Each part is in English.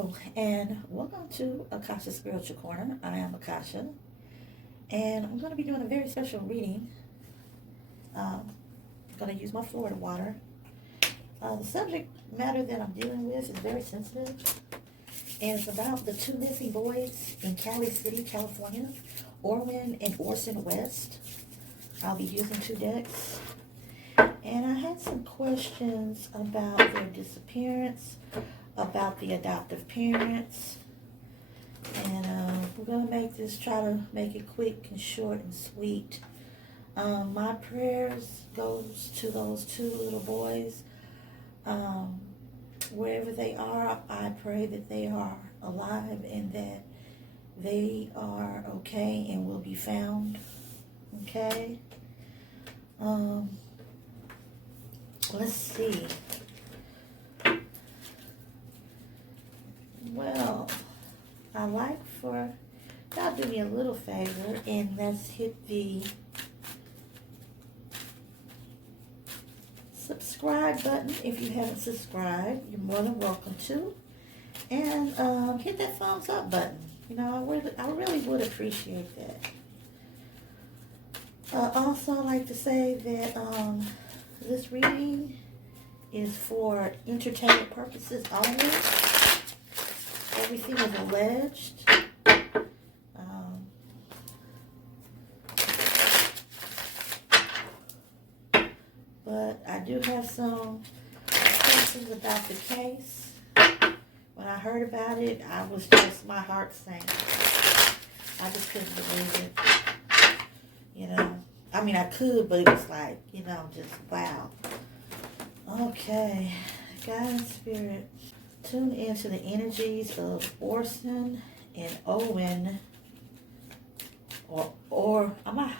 Hello, and welcome to Akasha's Spiritual Corner. I am Akasha, and I'm going to be doing a very special reading. I'm going to use my Florida water. The subject matter that I'm dealing with is very sensitive, and it's about the two missing boys in Cali City, California, Orrin and Orson West. I'll be using two decks, and I had some questions about their disappearance, about the adoptive parents, and we're going to try to make it quick and short and sweet. My prayers goes to those two little boys. Wherever they are, I pray that they are alive and that they are okay and will be found. Okay? Let's see. Well, I like for y'all do me a little favor and let's hit the subscribe button. If you haven't subscribed, you're more than welcome to. And hit that thumbs up button. You know, I really would appreciate that. Also, I'd like to say that this reading is for entertainment purposes only. Everything is alleged. But I do have some questions about the case. When I heard about it, my heart sank. I just couldn't believe it. You know, I mean, I could, but it was like, just wow. Okay, God Spirit. Tune into the energies of Orson and Owen, I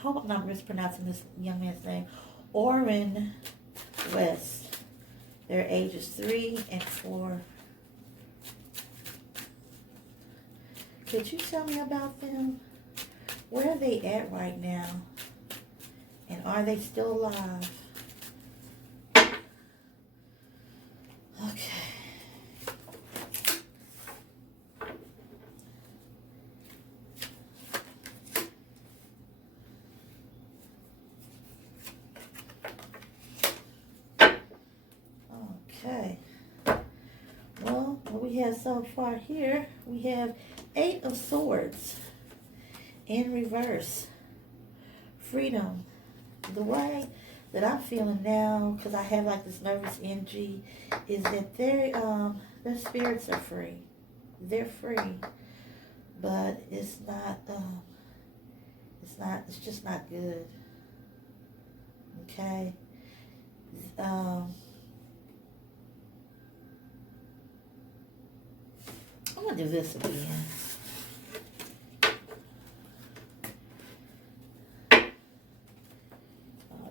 hope I'm not mispronouncing this young man's name, Orrin West. Their ages 3 and 4. Could you tell me about them? Where are they at right now? And are they still alive? Okay. Okay, well, what we have so far here, we have 8 of Swords in reverse. Freedom. The way that I'm feeling now, because I have like this nervous energy, is that their spirits are free. They're free, but it's just not good. Okay. I'm going to do this again.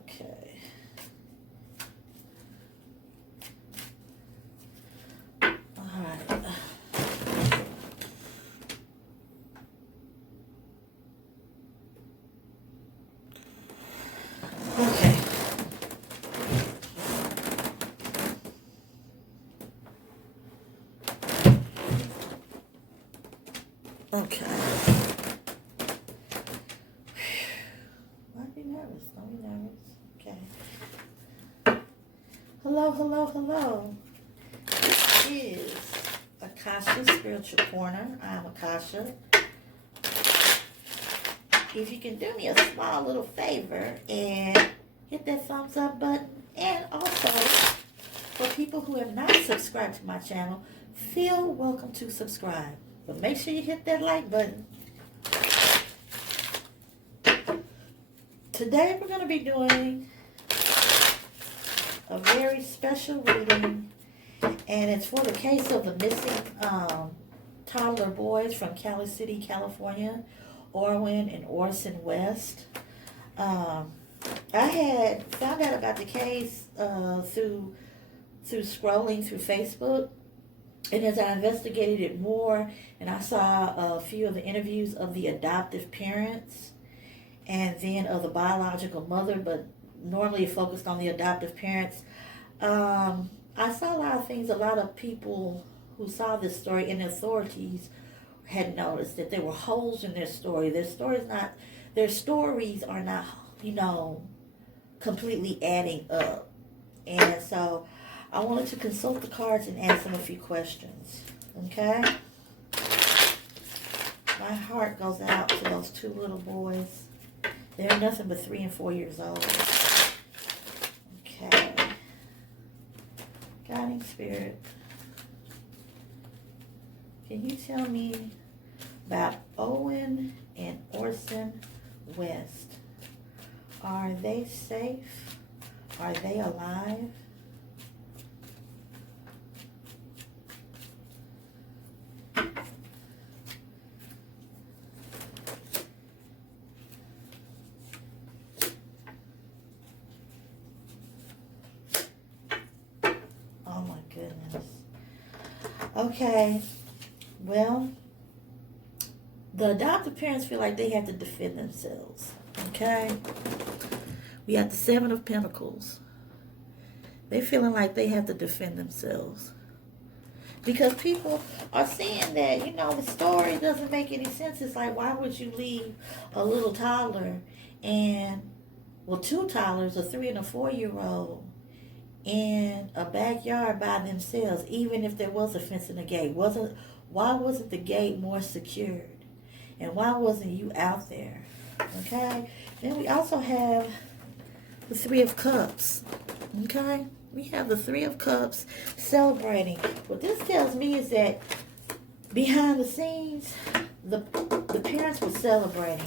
Okay. All right. Okay. Okay. Don't be nervous. Don't be nervous. Okay. Hello, hello, hello. This is Akasha's Spiritual Corner. I'm Akasha. If you can do me a small little favor and hit that thumbs up button, and also for people who have not subscribed to my channel, feel welcome to subscribe. But make sure you hit that like button. Today we're going to be doing a very special reading, and it's for the case of the missing toddler boys from Cali City, California, Orrin and Orson West. I had found out about the case through scrolling through Facebook. And as I investigated it more, and I saw a few of the interviews of the adoptive parents and then of the biological mother, but normally it focused on the adoptive parents, I saw a lot of things a lot of people who saw this story, and the authorities had noticed that there were holes in their story. Their stories are not, completely adding up. And so I wanted to consult the cards and ask them a few questions. Okay? My heart goes out to those two little boys. They're nothing but 3 and 4 years old. Okay. Guiding Spirit, can you tell me about Owen and Orson West? Are they safe? Are they alive? Oh my goodness. Okay. Well, the adoptive parents feel like they have to defend themselves. Okay? We got the 7 of Pentacles. They feeling like they have to defend themselves. Because people are saying that, the story doesn't make any sense. It's like, why would you leave a little toddler and, 2 toddlers, a 3 and a 4-year-old, in a backyard by themselves, even if there was a fence and a gate? Why wasn't the gate more secured? And why wasn't you out there? Okay? Then we also have the 3 of Cups. Okay? We have the 3 of Cups celebrating. What this tells me is that behind the scenes, the parents were celebrating.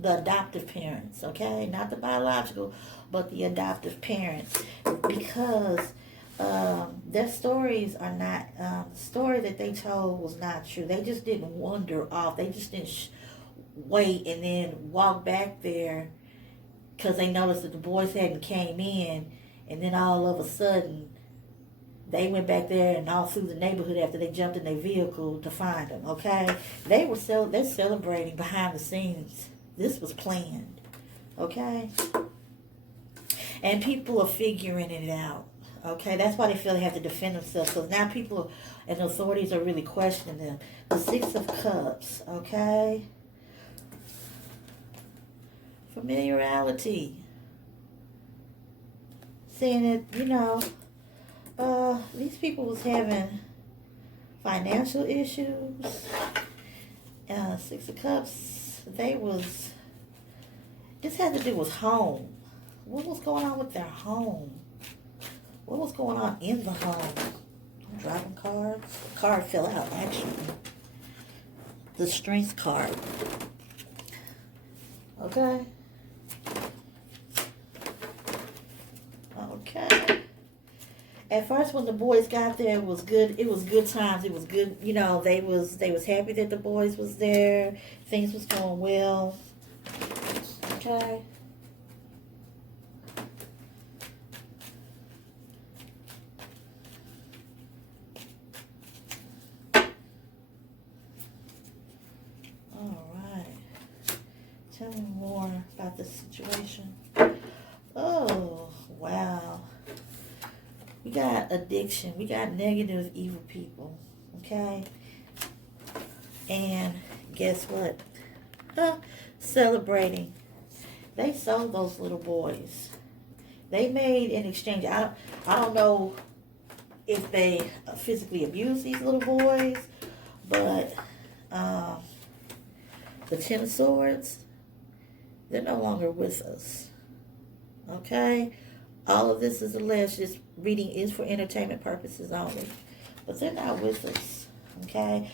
The adoptive parents, okay? Not the biological, but the adoptive parents. Because their stories are not, the story that they told was not true. They just didn't wander off. They just didn't wait and then walk back there because they noticed that the boys hadn't came in, and then all of a sudden they went back there and all through the neighborhood after they jumped in their vehicle to find them, okay? They're celebrating behind the scenes. This was planned, okay? And people are figuring it out, okay? That's why they feel they have to defend themselves, because now people and the authorities are really questioning them. The 6 of Cups, okay? Familiarity. Saying that, these people was having financial issues. 6 of Cups, this had to do with home. What was going on with their home? What was going on in the home? I'm driving cards. The card fell out, actually. The Strength card. Okay. Okay. At first, when the boys got there, it was good. It was good times. It was good. They was happy that the boys was there. Things was going well. Okay. All right. Tell me more about this situation. Oh, wow. We got addiction. We got negative, evil people. Okay? And guess what? Celebrating. They sold those little boys. They made an exchange. I don't know if they physically abused these little boys, but the 10 of Swords, they're no longer with us. Okay? All of this is alleged. This reading is for entertainment purposes only. But they're not with us. Okay?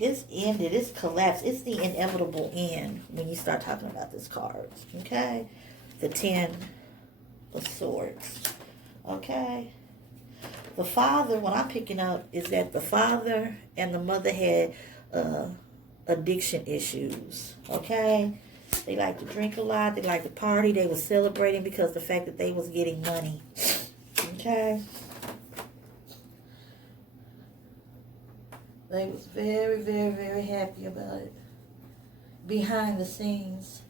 It's ended. It's collapsed. It's the inevitable end when you start talking about this card. Okay? The 10 of Swords. Okay? The father, what I'm picking up is that the father and the mother had addiction issues. Okay? They like to drink a lot. They like to party. They were celebrating because of the fact that they was getting money. Okay? They was very, very, very happy about it. Behind the scenes.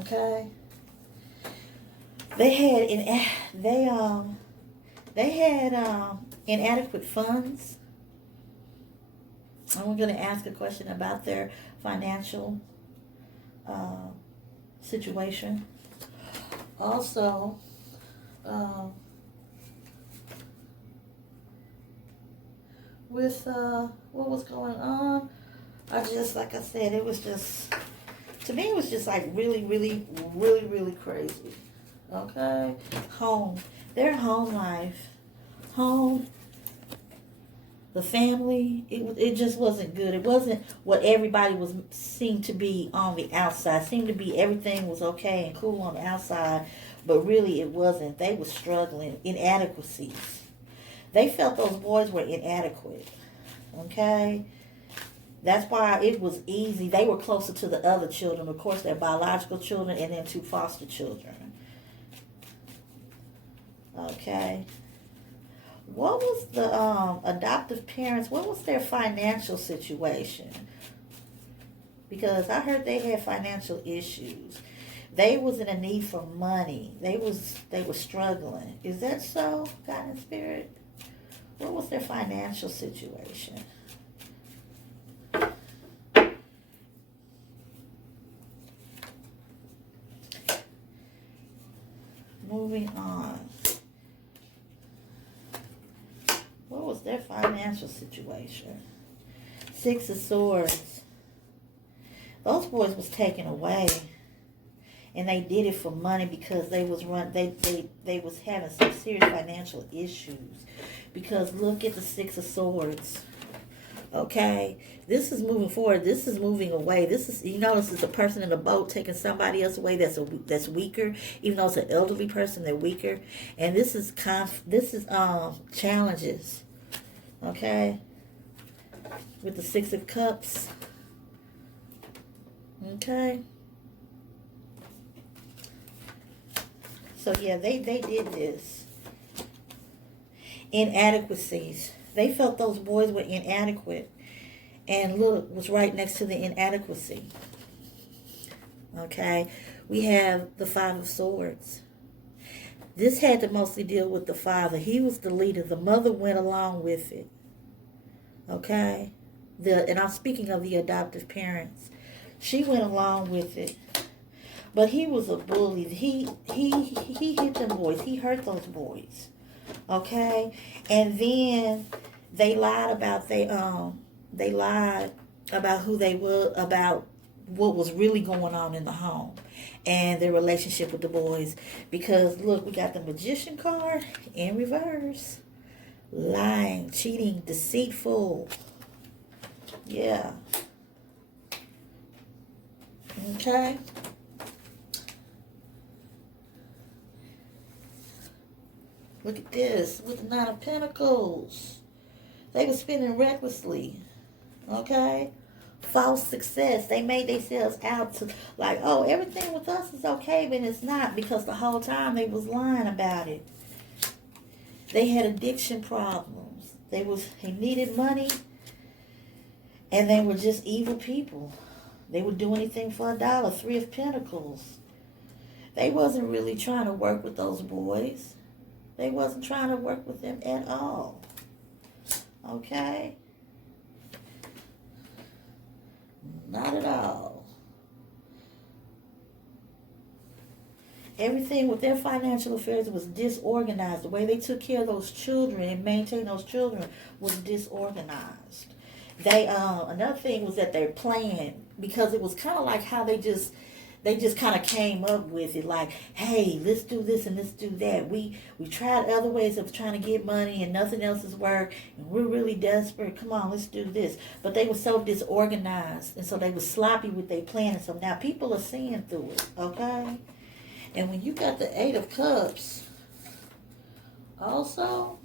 Okay? They They had inadequate funds. And we're going to ask a question about their financial situation. Also, with what was going on, like I said, it was just, to me, it was just like really, really, really, really crazy. Okay? Their home life, the family, it just wasn't good. It wasn't what everybody seemed to be on the outside. It seemed to be everything was okay and cool on the outside, but really it wasn't. They were struggling, inadequacies. They felt those boys were inadequate. Okay? That's why it was easy. They were closer to the other children. Of course, their biological children and then 2 foster children. Okay? What was the adoptive parents, what was their financial situation? Because I heard they had financial issues. They was in a need for money. They were struggling. Is that so, God and Spirit? What was their financial situation? Moving on. What was their financial situation? 6 of Swords. Those boys was taken away, and they did it for money because they was having some serious financial issues. Because look at the 6 of Swords. Okay, this is moving forward. This is moving away. This is, you notice, it's a person in a boat taking somebody else away that's weaker. Even though it's an elderly person, they're weaker. And this is challenges. Okay, with the 6 of Cups. Okay. So yeah, they did this. Inadequacies. They felt those boys were inadequate. And look, was right next to the inadequacy. Okay. We have the 5 of Swords. This had to mostly deal with the father. He was the leader. The mother went along with it. Okay. And I'm speaking of the adoptive parents. She went along with it. But he was a bully. He hit them boys. He hurt those boys. Okay? And then they lied about who they were, about what was really going on in the home and their relationship with the boys. Because look, we got the Magician card in reverse. Lying, cheating, deceitful. Yeah. Okay. Look at this with the 9 of Pentacles. They were spending recklessly. Okay? False success. They made themselves out to like, oh, everything with us is okay, but it's not, because the whole time they was lying about it. They had addiction problems. They needed money, and they were just evil people. They would do anything for $1. 3 of Pentacles. They wasn't really trying to work with those boys. They wasn't trying to work with them at all. Okay? Not at all. Everything with their financial affairs was disorganized. The way they took care of those children and maintained those children was disorganized. Another thing was that their plan, because it was kind of like how they just kind of came up with it, like, hey, let's do this and let's do that. We tried other ways of trying to get money and nothing else has worked, and we're really desperate. Come on, let's do this. But they were so disorganized, and so they were sloppy with their plan. And so now people are seeing through it, okay? And when you got the 8 of Cups, also,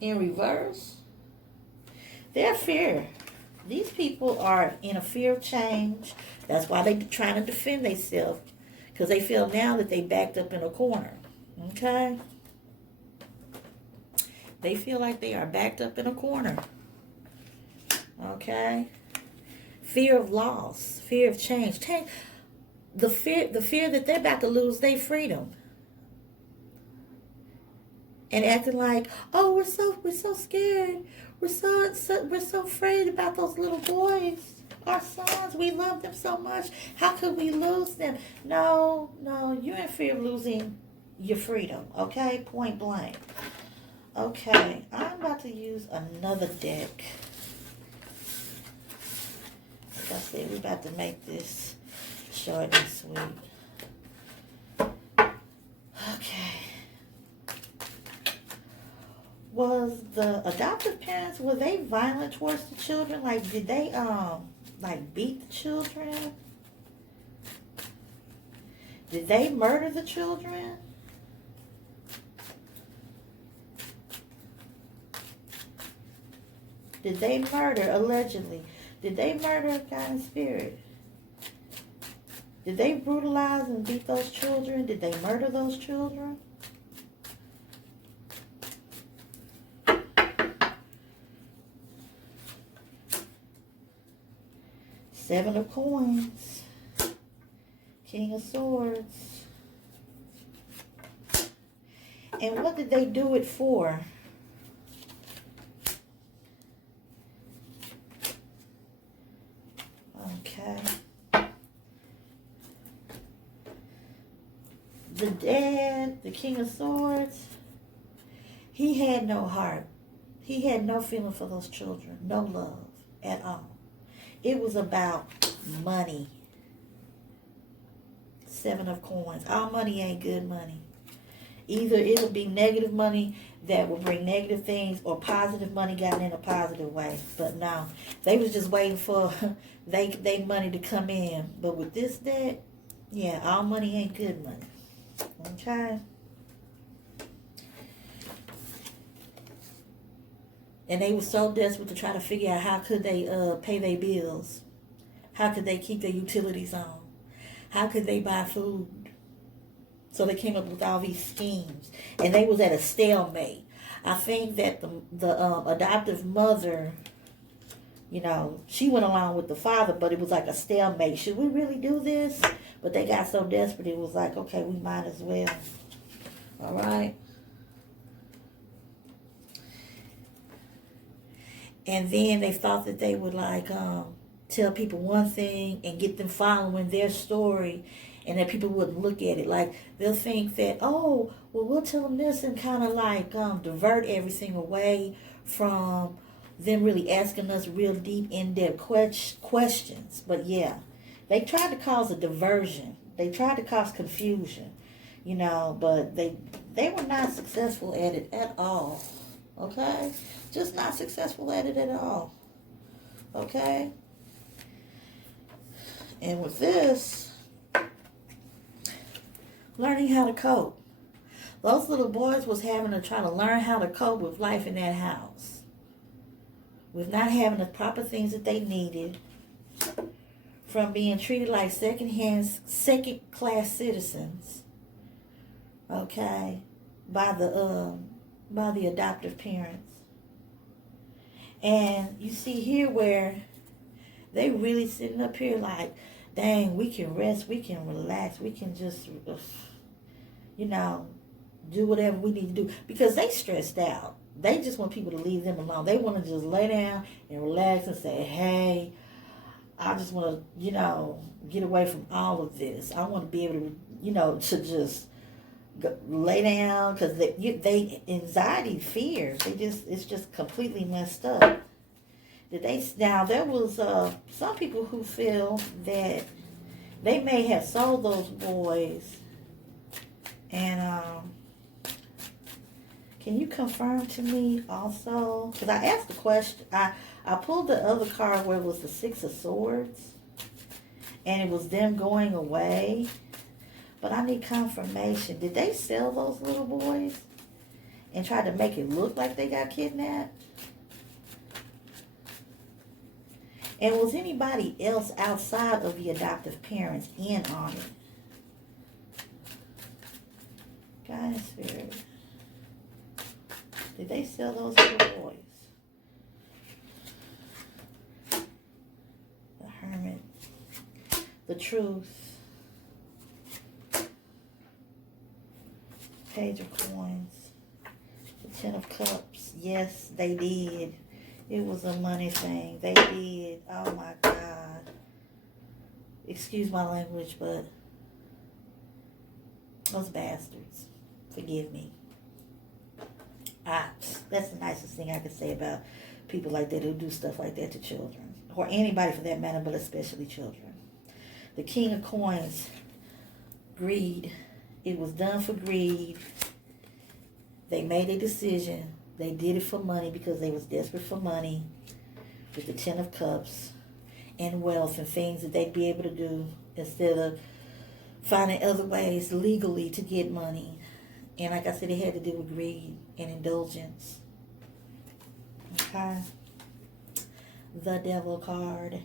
in reverse, they're fear. These people are in a fear of change. That's why they're trying to defend themselves. Because they feel now that they backed up in a corner. Okay? They feel like they are backed up in a corner. Okay? Fear of loss. Fear of change. The fear that they're about to lose their freedom. and acting like, oh, we're so scared. We're so afraid about those little boys. Our sons, we love them so much. How could we lose them? No, you're in fear of losing your freedom, okay? Point blank. Okay, I'm about to use another deck. Like I said, we're about to make this short and sweet. Okay. Was the adoptive parents, were they violent towards the children? Like, did they like beat the children? Did they murder the children? Did they murder, allegedly? Did they murder a God in spirit? Did they brutalize and beat those children? Did they murder those children? Seven of Coins. King of Swords. And what did they do it for? Okay. The dad, the King of Swords, he had no heart. He had no feeling for those children. No love at all. It was about money. Seven of Coins. All money ain't good money. Either it'll be negative money that will bring negative things, or positive money gotten in a positive way. But no, they was just waiting for they money to come in. But with this deck, yeah, all money ain't good money. Okay. And they were so desperate to try to figure out how could they pay their bills. How could they keep their utilities on? How could they buy food? So they came up with all these schemes. And they was at a stalemate. I think that the adoptive mother, you know, she went along with the father, but it was like a stalemate. Should we really do this? But they got so desperate, it was like, okay, we might as well. All right. And then they thought that they would like tell people one thing and get them following their story, and that people wouldn't look at it. Like, they'll think that, oh, well, we'll tell them this, and kind of like divert everything away from them really asking us real deep, in-depth questions. But yeah, they tried to cause a diversion. They tried to cause confusion, you know, but they were not successful at it at all. Okay? Just not successful at it at all. Okay? And with this, learning how to cope. Those little boys was having to try to learn how to cope with life in that house. With not having the proper things that they needed. From being treated like second-class citizens. Okay? By the adoptive parents. And you see here where they really sitting up here like, dang, we can rest, we can relax, we can just, you know, do whatever we need to do. Because they stressed out. They just want people to leave them alone. They want to just lay down and relax and say, hey, I just want to, you know, get away from all of this. I want to be able to, you know, to just lay down, because they anxiety, fear, it's just completely messed up. Now there was some people who feel that they may have sold those boys, and can you confirm to me also, because I asked the question, I pulled the other card where it was the Six of Swords, and it was them going away. But I need confirmation. Did they sell those little boys and try to make it look like they got kidnapped? And was anybody else outside of the adoptive parents in on it? God and Spirit. Did they sell those little boys? The Hermit. The Truth. Page of Coins. Ten of Cups. Yes, they did. It was a money thing. They did. Oh my God. Excuse my language, but those bastards. Forgive me. That's the nicest thing I could say about people like that who do stuff like that to children. Or anybody for that matter, but especially children. The King of Coins. Greed. It was done for greed. They made a decision. They did it for money because they was desperate for money. With the Ten of Cups. And wealth and things that they'd be able to do instead of finding other ways legally to get money. And like I said, it had to do with greed and indulgence. Okay. The Devil card.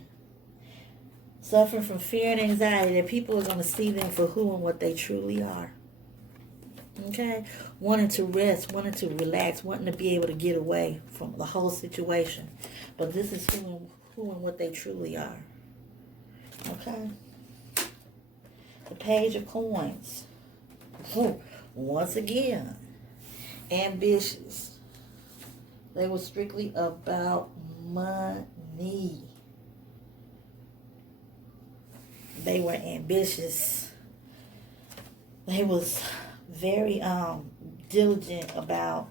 Suffering from fear and anxiety that people are going to see them for who and what they truly are. Okay? Wanting to rest, wanting to relax, wanting to be able to get away from the whole situation. But this is who and what they truly are. Okay? The Page of Coins. Once again, ambitious. They were strictly about money. They were ambitious. They was very diligent about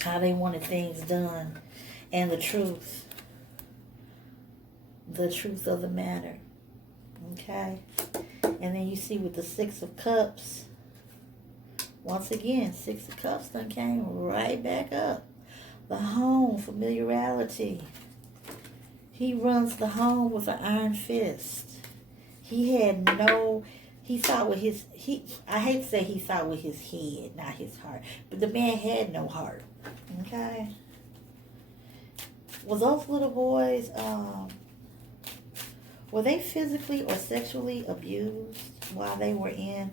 how they wanted things done and the truth of the matter. Okay? And then you see with the Six of Cups, once again, Six of Cups done came right back up. The home, familiarity. He runs the home with an iron fist. He thought with his, I hate to say he thought with his head, not his heart. But the man had no heart. Okay? Was those little boys, were they physically or sexually abused while they were in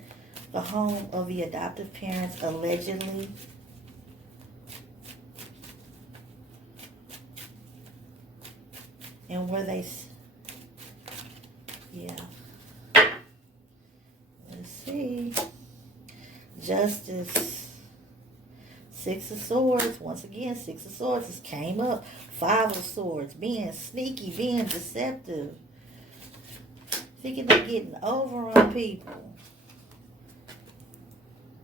the home of the adoptive parents, allegedly? And were they... Yeah. Let's see. Justice. Six of Swords. Once again, Six of Swords just came up. Five of Swords. Being sneaky, being deceptive. Thinking they're getting over on people.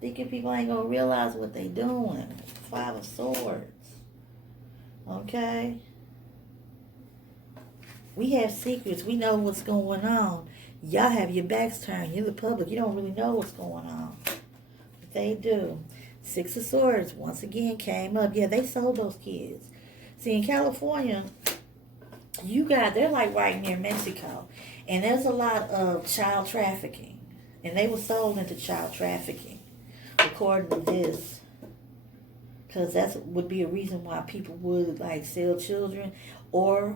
Thinking people ain't going to realize what they doing. Five of Swords. Okay? We have secrets. We know what's going on. Y'all have your backs turned. You're the public. You don't really know what's going on. But they do. Six of Swords, once again, came up. Yeah, they sold those kids. See, in California, they're like right near Mexico. And there's a lot of child trafficking. And they were sold into child trafficking, according to this. Because that would be a reason why people would, like, sell children. Or,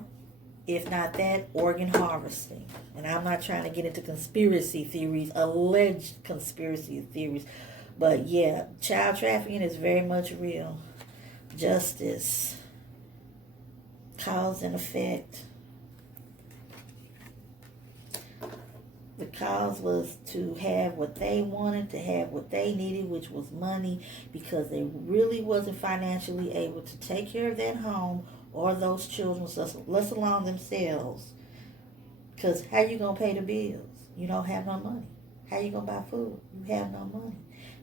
if not that, organ harvesting. And I'm not trying to get into conspiracy theories, alleged conspiracy theories. But, yeah, child trafficking is very much real. Justice. Cause and effect. The cause was to have what they wanted, to have what they needed, which was money, because they really wasn't financially able to take care of that home or those children, let alone themselves. Because how you going to pay the bills? You don't have no money. How you going to buy food? You have no money.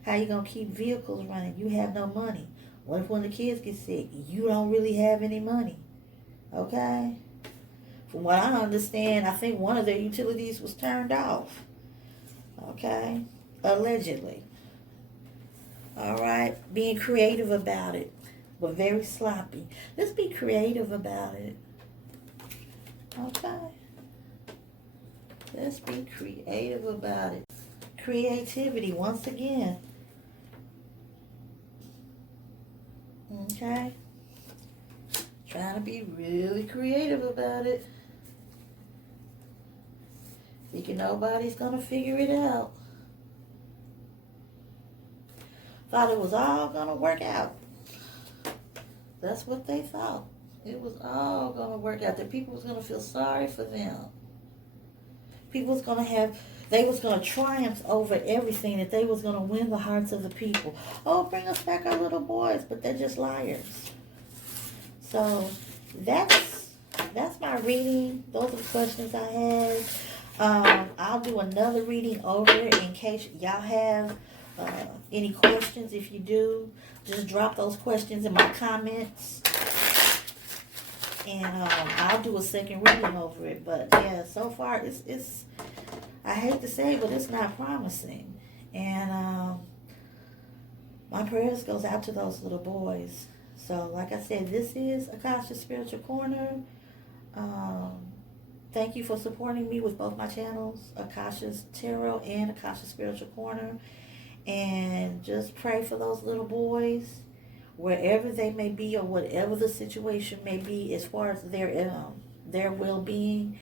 How you going to keep vehicles running? You have no money. What if when the kids get sick? You don't really have any money. Okay? From what I understand, I think one of their utilities was turned off. Okay? Allegedly. All right? Being creative about it, but very sloppy. Let's be creative about it. Okay? Let's be creative about it. Creativity, once again. Okay? Trying to be really creative about it. Thinking nobody's going to figure it out. Thought it was all going to work out. That's what they thought. It was all going to work out. That people was going to feel sorry for them. People was going to have they was going to triumph over everything, that they was going to win the hearts of the people. Oh, bring us back our little boys, but they're just liars. So that's my reading. Those are the questions I had. I'll do another reading over it in case y'all have any questions. If you do, just drop those questions in my comments. And I'll do a second reading over it. But yeah, so far it's I hate to say it, but it's not promising. And my prayers goes out to those little boys. So like I said, this is Akasha's Spiritual Corner. Thank you for supporting me with both my channels, Akasha's Tarot and Akasha's Spiritual Corner. And just pray for those little boys, wherever they may be or whatever the situation may be as far as their well-being.